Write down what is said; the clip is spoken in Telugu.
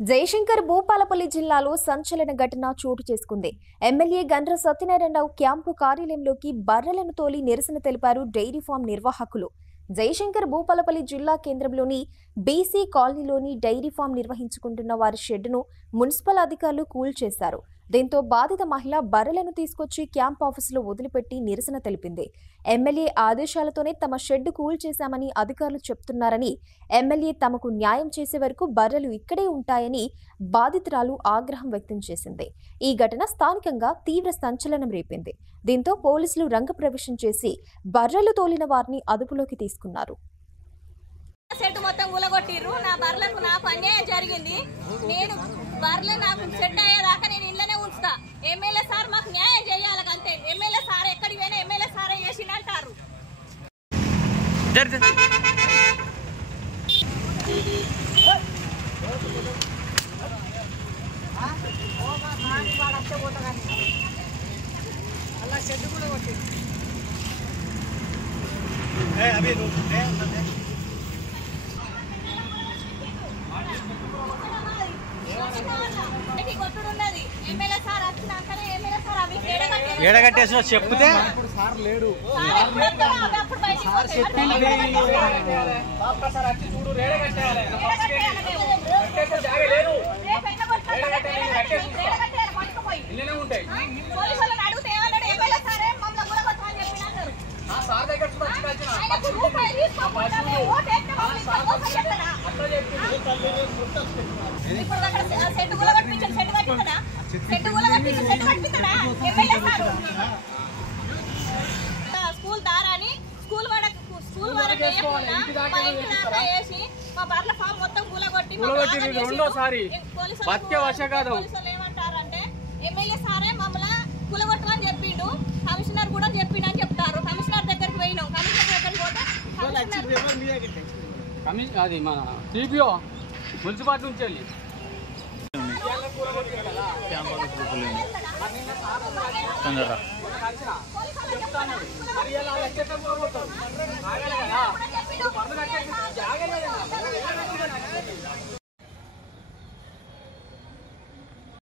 జయశంకర్ భూపాలపల్లి జిల్లాలో సంచలన ఘటన చోటు చేసుకుంది. ఎమ్మెల్యే గండ్ర సత్యనారాయణరావు క్యాంపు కార్యాలయంలోకి బర్రెలను తోలి నిరసన తెలిపారు డైరీ ఫామ్ నిర్వాహకులు. జయశంకర్ భూపాలపల్లి జిల్లా కేంద్రంలోని బీసీ కాలనీలోని డైరీ ఫామ్ నిర్వహించుకుంటున్న వారి షెడ్డును మున్సిపల్ అధికారులు కూల్చేశారు. దీంతో బాధిత మహిళ బర్రెలను తీసుకొచ్చి క్యాంప్ ఆఫీసులో వదిలిపెట్టి నిరసన తెలిపింది. ఎమ్మెల్యే ఆదేశాలతోనే తమ షెడ్డు కూల్చేశామని అధికారులు చెప్తున్నారని, ఎమ్మెల్యే తమకు న్యాయం చేసే వరకు బర్రెలు ఇక్కడే ఉంటాయని బాధితురాలు ఆగ్రహం వ్యక్తం చేసింది. ఈ ఘటన స్థానికంగా తీవ్ర సంచలనం రేపింది. దీంతో పోలీసులు రంగప్రవేశం చేసి బర్రెలు తోలిన వారిని అదుపులోకి తీసుకున్నారు. సెట్ మొత్తం కూలగొట్టిర్రు. నా బర్రెలకు నాకు అన్యాయం జరిగింది. నేను బర్రెలు నాకు సెట్ అయ్యేదాకా నేను ఇళ్ళనే ఉంచుతా. ఎమ్మెల్యే సార్ మాకు న్యాయం చేయాలి అంతే. ఎమ్మెల్యే సార్ ఎక్కడికి పోయినా ఎమ్మెల్యే సారే చేసిందంటారు. ఏడగట్టేసి చెప్తే స్కూల్ దారాని స్కూల్ వరకు వేసి మా బర్ల ఫామ్ మొత్తం కూలగొట్టి రెండోసారి ఏమంటారంటే ఎమ్మెల్యే సారే మమ్మల్ని కూలగొట్టమని చెప్పిండు. కమిషనర్ కూడా చెప్పిండు అని చెప్తారు. కమిషనర్ దగ్గరికి పోయినాం. కమిషనర్ దగ్గరికి పోతే అది మన టీపీఓ మున్సిపాలిటీ నుంచి వెళ్ళి తొందరగా